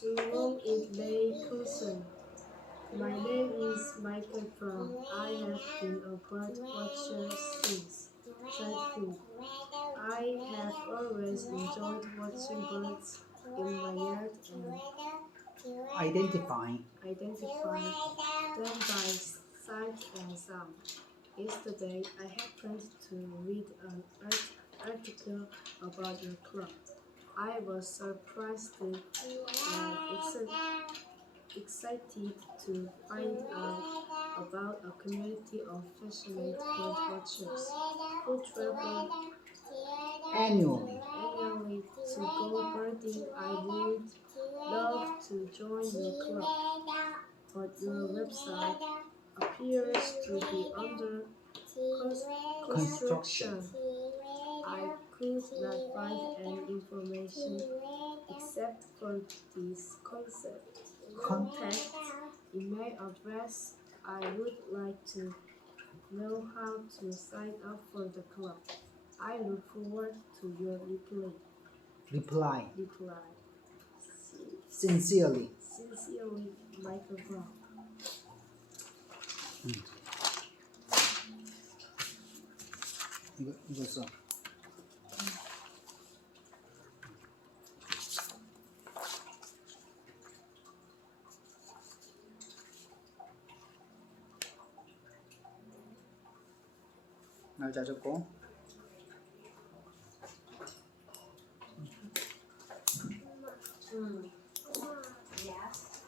To whom it may concern. My name is Michael Brown. I have been a bird watcher since childhood. I have always enjoyed watching birds in my yard and Identify. identify them by sight and sound. Yesterday, I happened to read an article about your club. I was surprised and excited to find out about a community of passionate bird watchers who travel Annually. annually to go birding. I would love to join your club, but your website appears to be under construction. I could not find any information except for this contact email address. I would like to know how to sign up for the club. I look forward to your Reply. Sincerely, Sincerely. Michael Brown. 이거 써. 날짜 적고. Yes.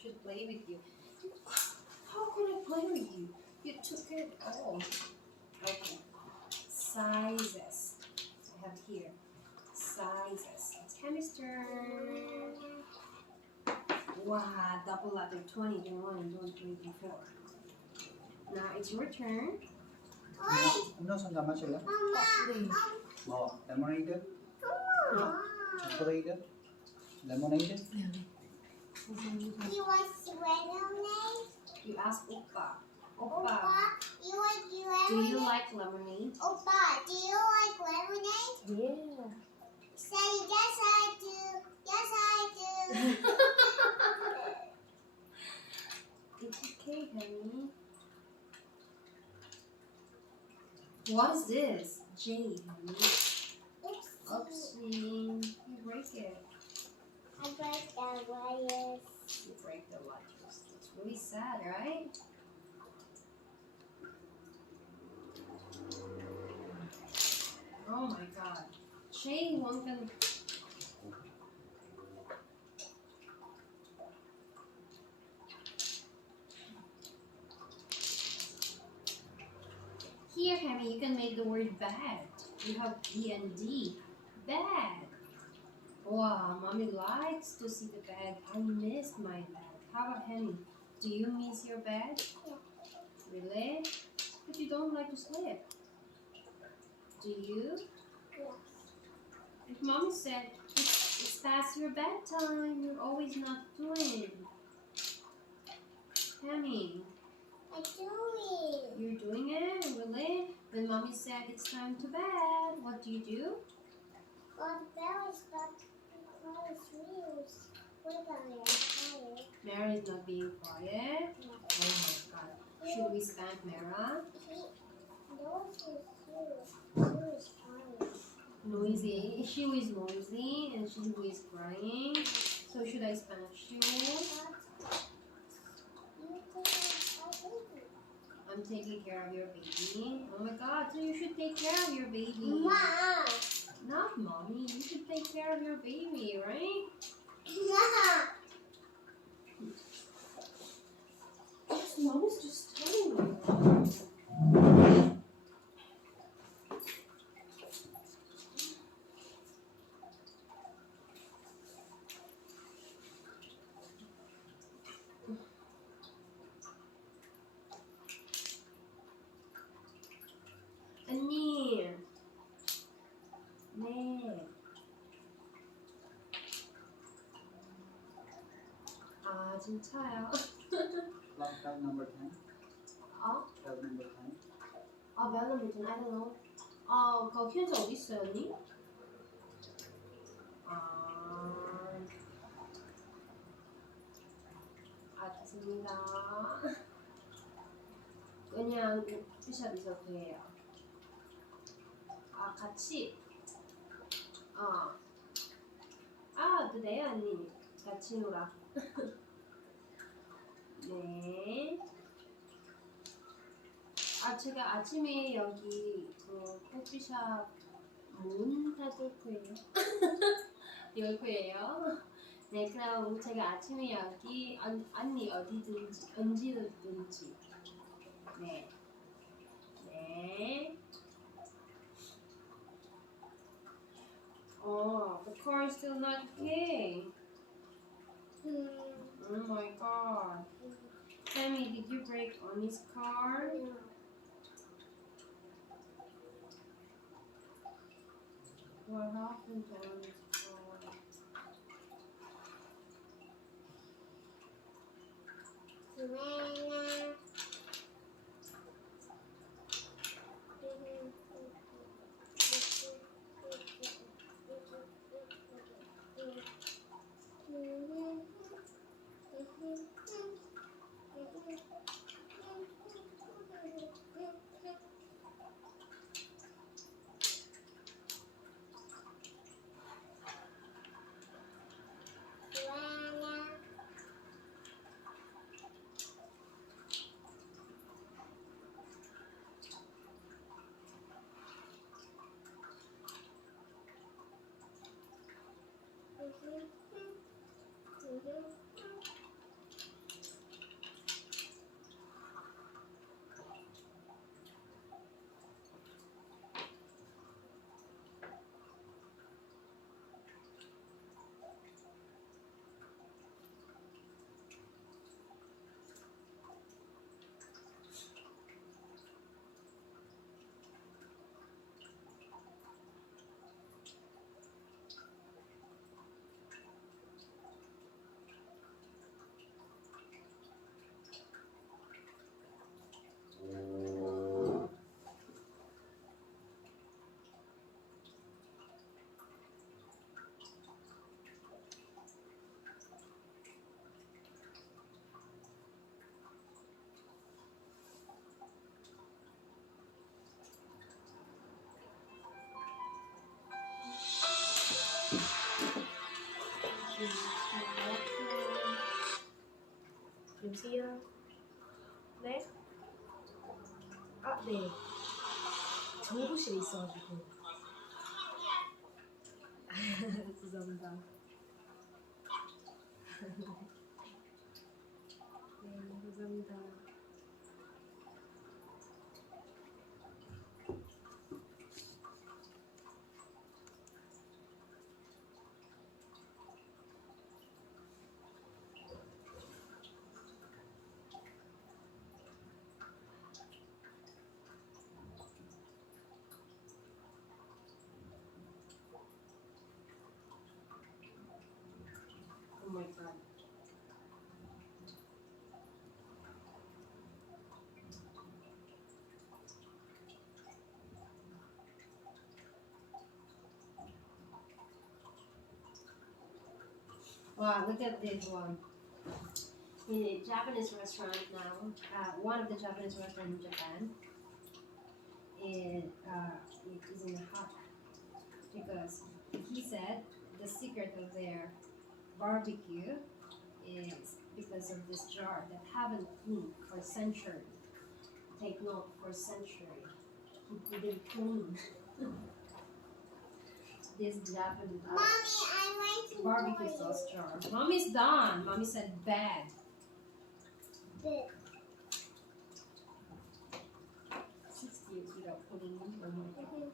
Should play with you. How could I play with you? You took it all. Okay. Sizes. I have here. Sizes. It's hamster. Wow, double letter 20, 21, and 23, 24. Now it's your turn. 음료수 한잔 마실래? 네. 뭐 레모네이드? 초콜릿? 레모네이드? You want lemonade? You ask Oppa. Oppa, Oppa, you like do lemonade? you like lemonade? Oppa, do you like lemonade? Yeah. Say yes, I do. Yes, I do. It's okay, honey. What is this? J, honey. Oops. Oopsie. You break it. I break the wires. You break the letters. It's really sad, right? Oh my god. J won't gonna. Here, Hammy, you can make the word bad. You have B and D. Bad. Wow, mommy likes to see the bag. I missed my bag. How about Henny? Do you miss your bag? Yeah. Really? But you don't like to sleep. Do you? Yes. If mommy said it's past your bedtime, you're always not doing. Henny, I do it. you're doing it? Really? When mommy said it's time to bed, what do you do? Well, the bell is not close wheels. What about your tire? Mara is not being quiet. No. Oh my god. Should we spank Mara? Those is shoes. Shoe is tire. Noisy. She was noisy and she was crying. So should I spank you? I'm taking care of your baby. Oh my god, so you should take care of your baby. Mom. Not mommy. You should take care of your baby, right? Mom. Yes, mommy's just telling you. 언니. 네. 아, 진짜요? Log number 10. 어? Log number 10. 아, 면은 무슨 I don't know. 아, 그거 퀴즈 어디 있어요, 언니? 아. 있습니다. 그냥 커피숍 있어도 돼요. 아, 같이. 그래요, 언니. 같이 놀아. 네. 제가 아침에 여기 그 커피숍 문 닫을 거예요. 열 거예요. 네, 그럼 제가 아침에 여기 언니 어디든지 언제든지. 네. 네. The car is still not okay. Oh my god. Tammy, did you break Oni's car? What happened to Oni's car? 여보세요? 네? 네. 정보실에 있어가지고. 죄송합니다. 네, 감사합니다. Oh my god. Wow, look at this one. In a Japanese restaurant now, one of the Japanese restaurants in Japan, it is in a hut because he said the secret of their barbecue is because of this jar that haven't cleaned for centuries. Take note, for century. He didn't clean. This Japanese Mommy, I want to barbecue sauce jar. Mommy's done. Mommy said bad. Good. 60 years without putting in. Oh my god.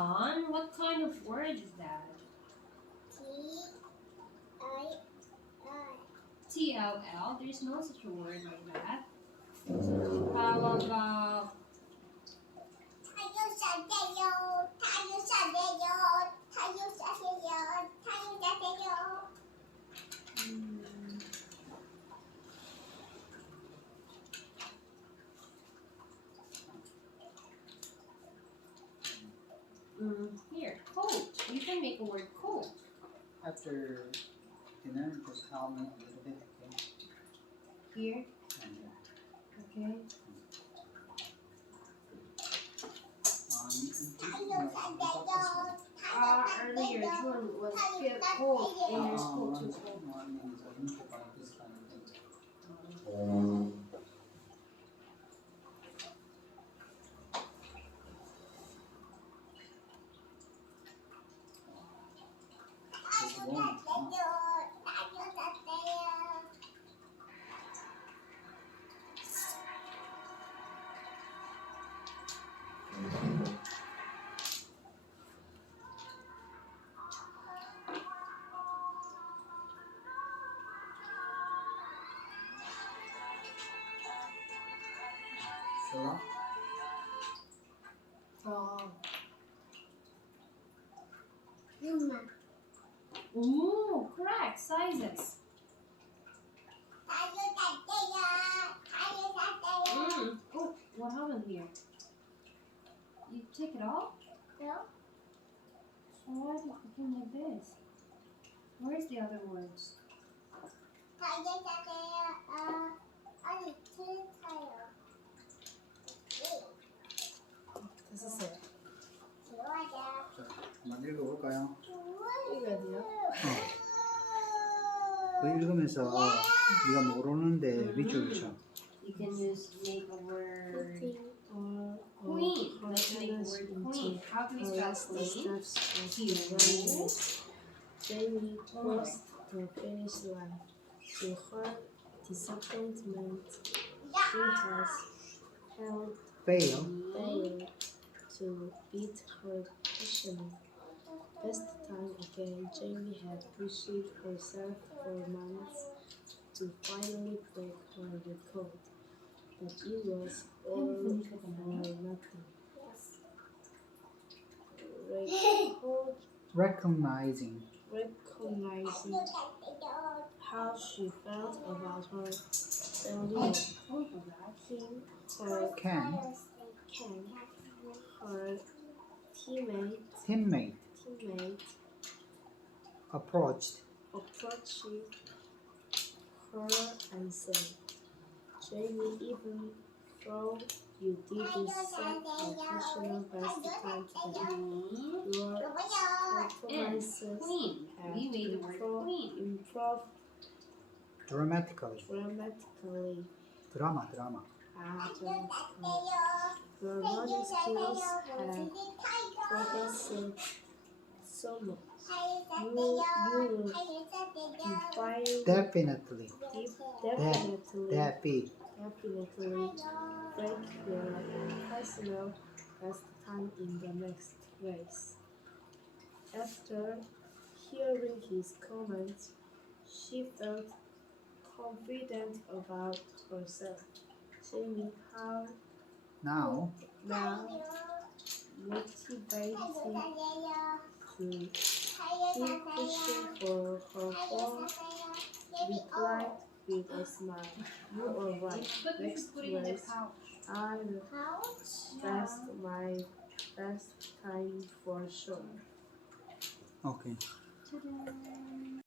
John, what kind of word is that? T-L-L. There's no such a word like that. How about here, coat. You can make a word coat. After dinner, just help me a little bit, okay? Here, And okay. Earlier John was feel cold and there's cold too cold. no, I mean, it's a hint about this kind of thing. It's warm, huh? Sure. Ooh, correct. Sizes. Oh, what happened here? You take it off? No. So why is it looking like this? Where's the other words? 됐었어요. 자, 한번 읽어볼까요? 읽어야 돼요? 그 읽으면서 네가 모르는데 밑줄 쳐. You can just make a word Putting or queen. Let's make a word queen. How do we spell last queen? steps of Q. the language. Jamie crossed the finish line. To her disappointment, she has held Fail. failed to beat her passion. Best time again, Jamie had pushed herself for months to finally break her record. But it was all for nothing. Recognizing. Recognizing how she felt about her failure, him, her Can. her Teammate. teammate Approached. approached her and said, Jamie, even though you didn't set additional best time today, your performances Queen. have We made the word queen. improved Dramatically. dramatically. 드라마. Your running skills have progressed so much. You will definitely Definitely. break your personal best time in the next race. After hearing his comments, she felt confident about herself. Jamie, how Now, motivated to keep pushing for her goal, replied with a smile. You are right. But we Next should put it in the race, pouch. I will best my best time for sure. okay. Ta-da.